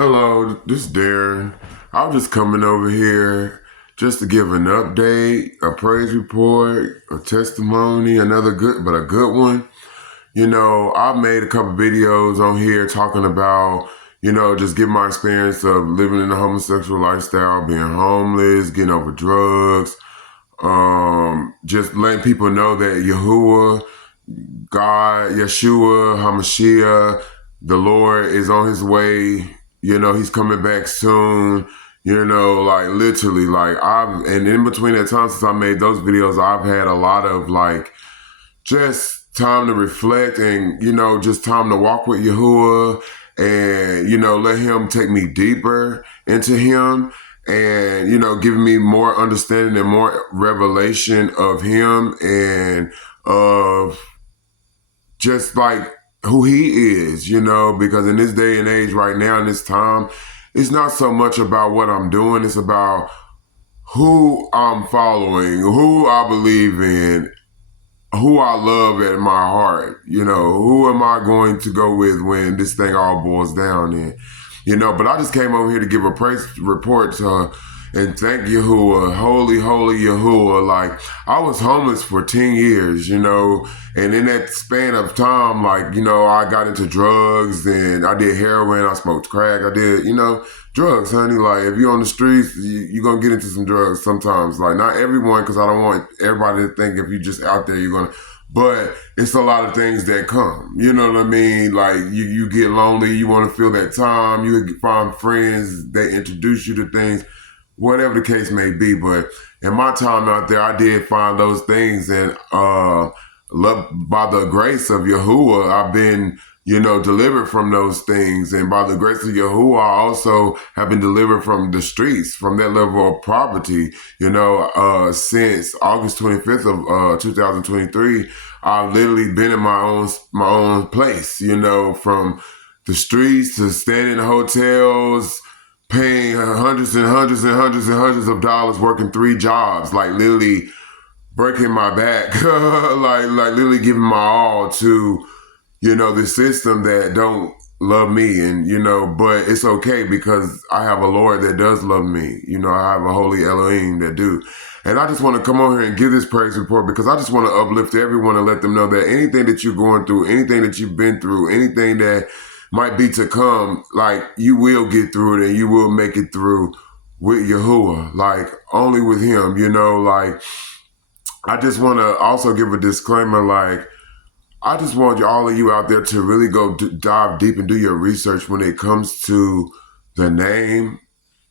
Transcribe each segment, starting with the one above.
Hello, this is Darren. I was just coming over here just to give an update, a praise report, a testimony, another good, but a good one. I've made a couple videos on here talking about, just giving my experience of living in a homosexual lifestyle, being homeless, getting over drugs, just letting people know that Yahuwah, God, Yeshua, Hamashiach, the Lord is on his way. He's coming back soon. Like literally, and in between that time since I made those videos, I've had a lot of just time to reflect and, just time to walk with Yahuwah and, let him take me deeper into him and, giving me more understanding and more revelation of him and of just like who he is, because in this day and age right now, in this time, it's not so much about what I'm doing. It's about who I'm following, who I believe in, who I love at my heart. Who am I going to go with when this thing all boils down in? But I just came over here to give a praise report and thank Yahuwah, holy, holy Yahuwah. Like, I was homeless for 10 years, and in that span of time, I got into drugs and I did heroin, I smoked crack, I did, drugs, honey. Like, if you're on the streets, you're going to get into some drugs sometimes. Like, not everyone, because I don't want everybody to think if you're just out there, you're going to. But it's a lot of things that come. You know what I mean? Like, you get lonely, you want to feel that time, you find friends, they introduce you to things, whatever the case may be. But in my time out there, I did find those things. And by the grace of Yahuwah, I've been, delivered from those things. And by the grace of Yahuwah, I also have been delivered from the streets, from that level of poverty. Since August 25th of 2023, I've literally been in my own place, from the streets to staying in hotels, paying hundreds and hundreds and hundreds and hundreds of dollars, working 3 jobs, like literally breaking my back, like literally giving my all to, the system that don't love me. And, but it's okay because I have a Lord that does love me. I have a holy Elohim that do. And I just want to come on here and give this praise report because I just want to uplift everyone and let them know that anything that you're going through, anything that you've been through, anything that might be to come, like, you will get through it and you will make it through with Yahuwah, like only with him, like. I just want to also give a disclaimer, like, I just want all of you out there to really go dive deep and do your research when it comes to the name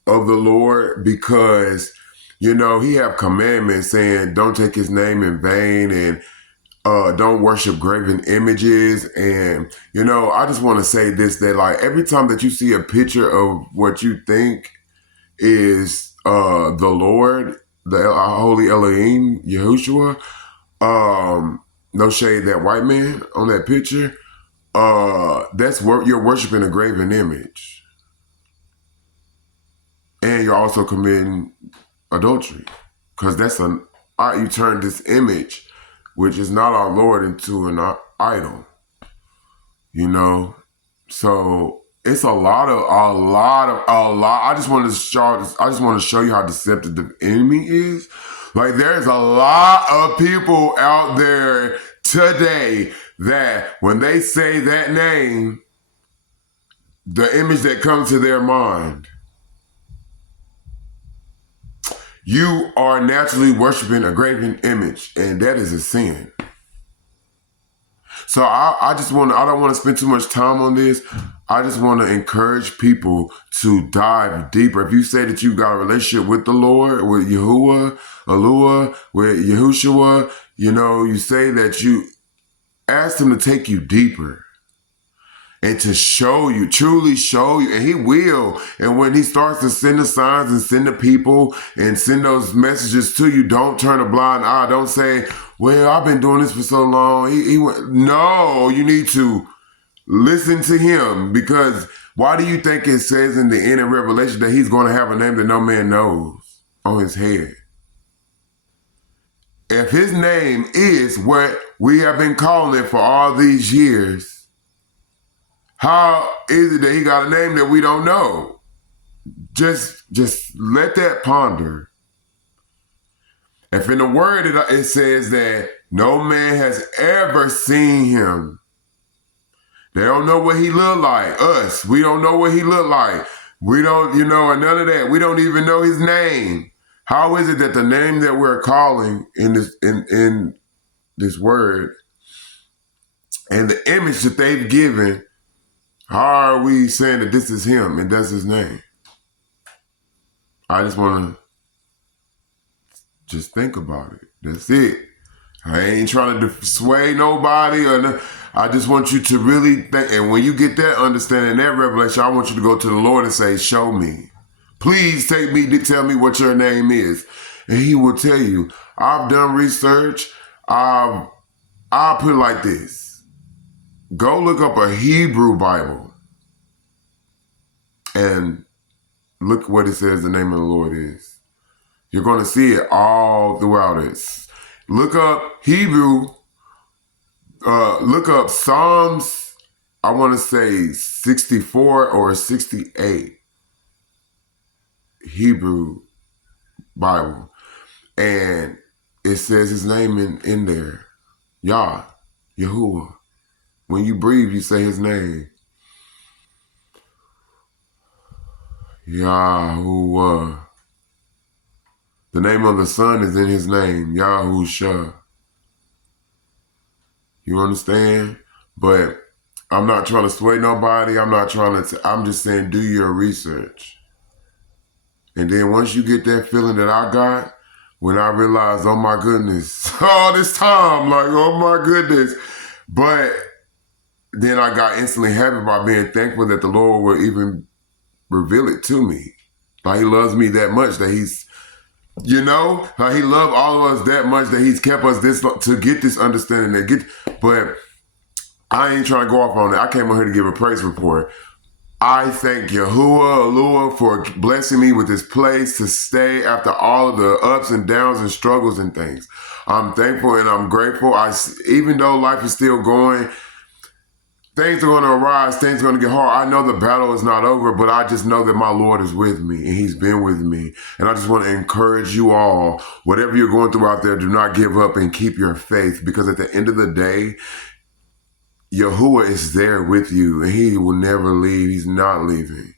of the Lord, because, he have commandments saying don't take his name in vain and don't worship graven images. And, I just want to say this, that like every time that you see a picture of what you think is the Lord, the Holy Elohim, Yahushua, no shade, that white man on that picture, you're worshiping a graven image. And you're also committing adultery. Because you turn this image, which is not our Lord, into an idol. So it's a lot. I just want to show you how deceptive the enemy is. Like, there's a lot of people out there today that when they say that name, the image that comes to their mind, you are naturally worshiping a graven image, and that is a sin. So I don't want to spend too much time on this. I just want to encourage people to dive deeper. If you say that you got a relationship with the Lord, with Yahuwah, Alua, with Yahushua, you say that you ask him to take you deeper and to truly show you, and he will. And when he starts to send the signs and send the people and send those messages to you, don't turn a blind eye. Don't say, well, I've been doing this for so long. No, you need to listen to him, because why do you think it says in the end of Revelation that he's going to have a name that no man knows on his head? If his name is what we have been calling it for all these years, How is it that he got a name that we don't know? Just let that ponder. If in the word it says that no man has ever seen him, they don't know what he looked like. Us, we don't know what he looked like. We don't, and none of that. We don't even know his name. How is it that the name that we're calling in this word and the image that they've given, how are we saying that this is him and that's his name? I just want to just think about it. That's it. I ain't trying to sway nobody I just want you to really think. And when you get that understanding, that revelation, I want you to go to the Lord and say, show me. Please take me to tell me what your name is. And he will tell you. I've done research. I'll put it like this. Go look up a Hebrew Bible and look what it says the name of the Lord is. You're going to see it all throughout it. Look up Hebrew. Look up Psalms, I want to say 64 or 68 Hebrew Bible. And it says his name in there. Yahuah. When you breathe, you say his name. Yahuah. The name of the Son is in his name, Yahusha. You understand? But I'm not trying to sway nobody. I'm just saying do your research. And then once you get that feeling that I got, when I realized, oh my goodness, all this time, like, oh my goodness. But then I got instantly happy by being thankful that the Lord will even reveal it to me. Like he loves me that much that he's, like he loved all of us that much that he's kept us this to get this understanding. But I ain't trying to go off on it. I came on here to give a praise report. I thank Yahuah for blessing me with this place to stay after all of the ups and downs and struggles and things. I'm thankful and I'm grateful. Even though life is still going, things are going to arise, things are going to get hard. I know the battle is not over, but I just know that my Lord is with me and he's been with me. And I just want to encourage you all, whatever you're going through out there, do not give up and keep your faith, because at the end of the day, Yahuah is there with you and he will never leave. He's not leaving.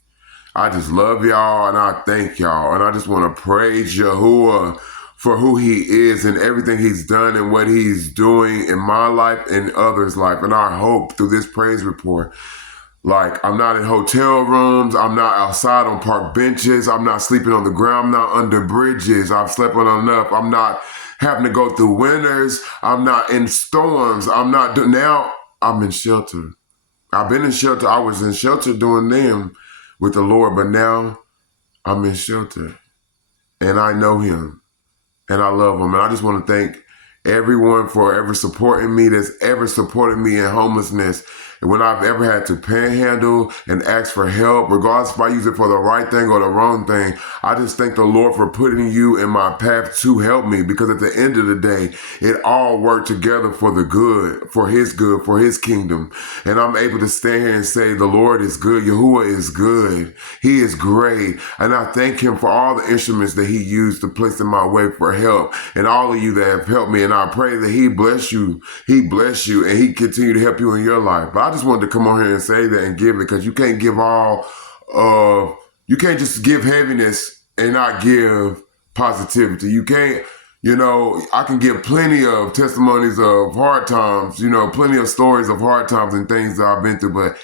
I just love y'all and I thank y'all. And I just want to praise Yahuah for who he is and everything he's done and what he's doing in my life and others' life. And I hope through this praise report, like I'm not in hotel rooms. I'm not outside on park benches. I'm not sleeping on the ground. I'm not under bridges. I've slept on enough. I'm not having to go through winters. I'm not in storms. Now I'm in shelter. I've been in shelter. I was in shelter doing them with the Lord, but now I'm in shelter and I know him and I love him. And I just want to thank everyone for ever supporting me, that's ever supported me in homelessness. And when I've ever had to panhandle and ask for help, regardless if I use it for the right thing or the wrong thing, I just thank the Lord for putting you in my path to help me, because at the end of the day, it all worked together for the good, for his kingdom. And I'm able to stand here and say, the Lord is good. Yahuah is good. He is great. And I thank him for all the instruments that he used to place in my way for help, and all of you that have helped me. And I pray that he bless you. He bless you and he continue to help you in your life. But I just wanted to come on here and say that and give it, because you can't give you can't just give heaviness and not give positivity. You can't, I can give plenty of testimonies of hard times, plenty of stories of hard times and things that I've been through. But,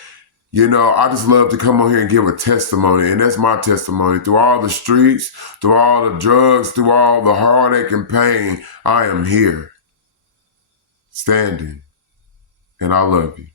I just love to come on here and give a testimony. And that's my testimony. Through all the streets, through all the drugs, through all the heartache and pain, I am here, standing. And I love you.